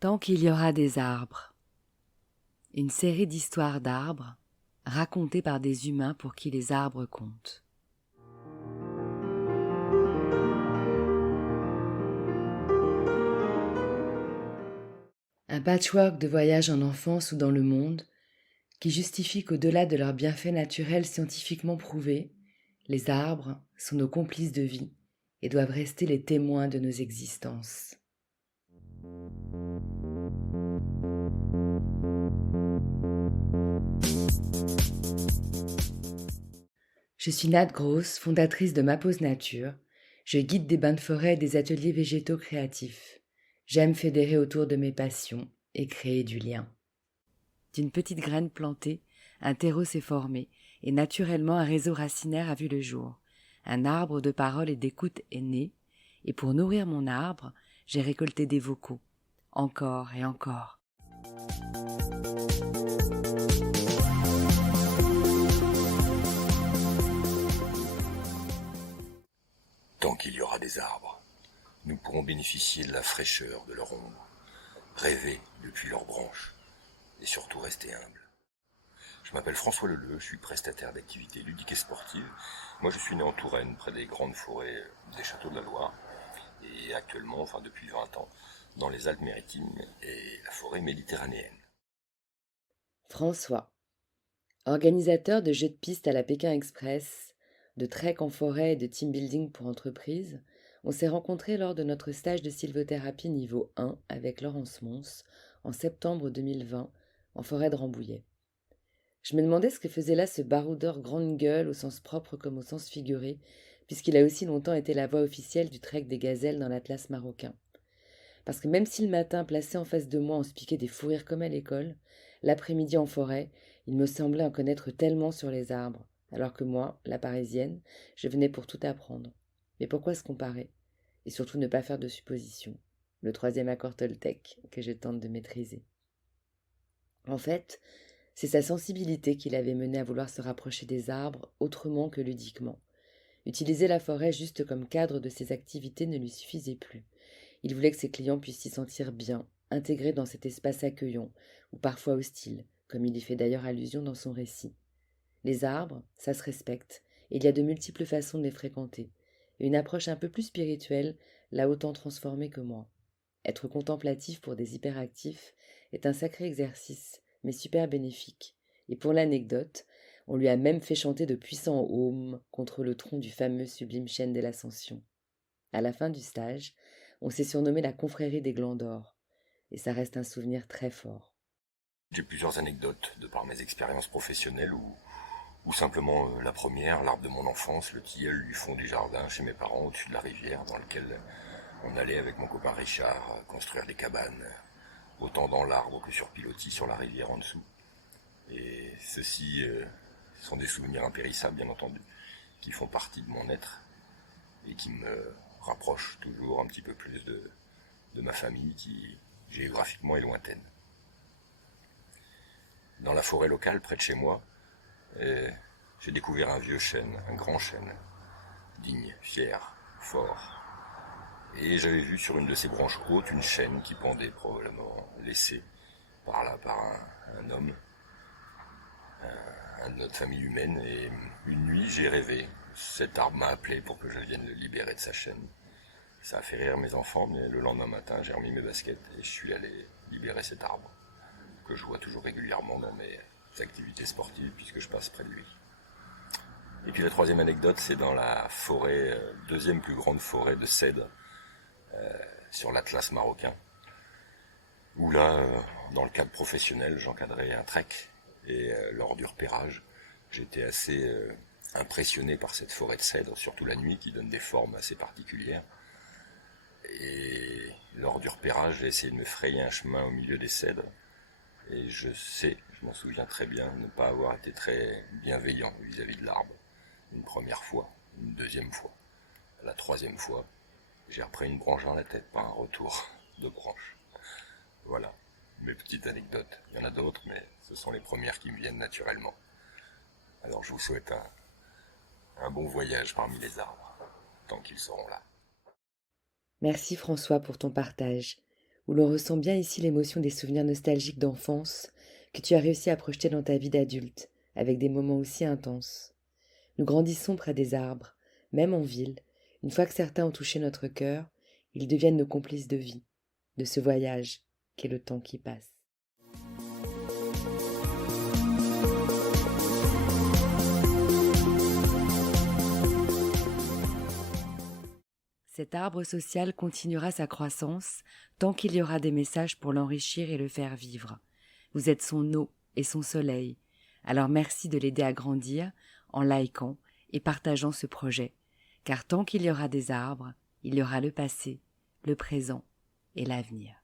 Tant qu'il y aura des arbres. Une série d'histoires d'arbres racontées par des humains pour qui les arbres comptent. Un patchwork de voyages en enfance ou dans le monde qui justifie qu'au-delà de leurs bienfaits naturels scientifiquement prouvés, les arbres sont nos complices de vie et doivent rester les témoins de nos existences. Je suis Nat Gross, fondatrice de Ma Pause Nature. Je guide des bains de forêt et des ateliers végétaux créatifs. J'aime fédérer autour de mes passions et créer du lien. D'une petite graine plantée, un terreau s'est formé et naturellement un réseau racinaire a vu le jour. Un arbre de parole et d'écoute est né et pour nourrir mon arbre, j'ai récolté des vocaux. Encore et encore. Tant qu'il y aura des arbres, nous pourrons bénéficier de la fraîcheur de leur ombre, rêver depuis leurs branches et surtout rester humble. Je m'appelle François Leleu, je suis prestataire d'activités ludiques et sportives. Moi je suis né en Touraine, près des grandes forêts des châteaux de la Loire, et actuellement, depuis 20 ans, dans les Alpes-Maritimes et la forêt méditerranéenne. François, organisateur de jeux de piste à la Pékin Express, de trek en forêt et de team building pour entreprises, on s'est rencontrés lors de notre stage de sylvothérapie niveau 1 avec Laurence Mons en septembre 2020 en forêt de Rambouillet. Je me demandais ce que faisait là ce baroudeur grande gueule au sens propre comme au sens figuré, puisqu'il a aussi longtemps été la voix officielle du trek des gazelles dans l'Atlas marocain. Parce que même si le matin, placé en face de moi, on se piquait des fous rires comme à l'école, l'après-midi en forêt, il me semblait en connaître tellement sur les arbres, alors que moi, la parisienne, je venais pour tout apprendre. Mais pourquoi se comparer? Et surtout ne pas faire de suppositions. Le troisième accord Toltec que je tente de maîtriser. En fait, c'est sa sensibilité qui l'avait mené à vouloir se rapprocher des arbres autrement que ludiquement. Utiliser la forêt juste comme cadre de ses activités ne lui suffisait plus. Il voulait que ses clients puissent s'y sentir bien, intégrés dans cet espace accueillant, ou parfois hostile, comme il y fait d'ailleurs allusion dans son récit. Les arbres, ça se respecte, et il y a de multiples façons de les fréquenter. Et une approche un peu plus spirituelle l'a autant transformé que moi. Être contemplatif pour des hyperactifs est un sacré exercice, mais super bénéfique. Et pour l'anecdote, on lui a même fait chanter de puissants ohms contre le tronc du fameux sublime chêne de l'Ascension. À la fin du stage, on s'est surnommé la confrérie des glands d'or, et ça reste un souvenir très fort. J'ai plusieurs anecdotes de par mes expériences professionnelles ou simplement la première, l'arbre de mon enfance, le tilleul du fond du jardin chez mes parents au-dessus de la rivière dans lequel on allait avec mon copain Richard construire des cabanes, autant dans l'arbre que sur pilotis sur la rivière en dessous. Et ceux-ci sont des souvenirs impérissables, bien entendu, qui font partie de mon être et qui me rapprochent toujours un petit peu plus de ma famille qui, géographiquement, est lointaine. Dans la forêt locale, près de chez moi, j'ai découvert un vieux chêne, un grand chêne, digne, fier, fort. Et j'avais vu sur une de ses branches hautes une chaîne qui pendait, probablement laissée par là par un homme, un de notre famille humaine. Et une nuit, j'ai rêvé. Cet arbre m'a appelé pour que je vienne le libérer de sa chaîne. Ça a fait rire mes enfants, mais le lendemain matin, j'ai remis mes baskets et je suis allé libérer cet arbre, que je vois toujours régulièrement dans mes activités sportives puisque je passe près de lui. Et puis la troisième anecdote, c'est dans la forêt, deuxième plus grande forêt de cèdres, sur l'Atlas marocain, où là, dans le cadre professionnel, j'encadrais un trek, et lors du repérage, j'étais assez impressionné par cette forêt de cèdres, surtout la nuit, qui donne des formes assez particulières. Et lors du repérage, j'ai essayé de me frayer un chemin au milieu des cèdres, et je m'en souviens très bien, ne pas avoir été très bienveillant vis-à-vis de l'arbre. Une première fois, une deuxième fois. La troisième fois, j'ai repris une branche dans la tête par un retour de branche. Voilà, mes petites anecdotes. Il y en a d'autres, mais ce sont les premières qui me viennent naturellement. Alors je vous souhaite un bon voyage parmi les arbres, tant qu'ils seront là. Merci François pour ton partage. où l'on ressent bien ici l'émotion des souvenirs nostalgiques d'enfance que tu as réussi à projeter dans ta vie d'adulte, avec des moments aussi intenses. Nous grandissons près des arbres, même en ville. Une fois que certains ont touché notre cœur, ils deviennent nos complices de vie, de ce voyage qu'est le temps qui passe. Cet arbre social continuera sa croissance tant qu'il y aura des messages pour l'enrichir et le faire vivre. Vous êtes son eau et son soleil. Alors merci de l'aider à grandir en likant et partageant ce projet. Car tant qu'il y aura des arbres, il y aura le passé, le présent et l'avenir.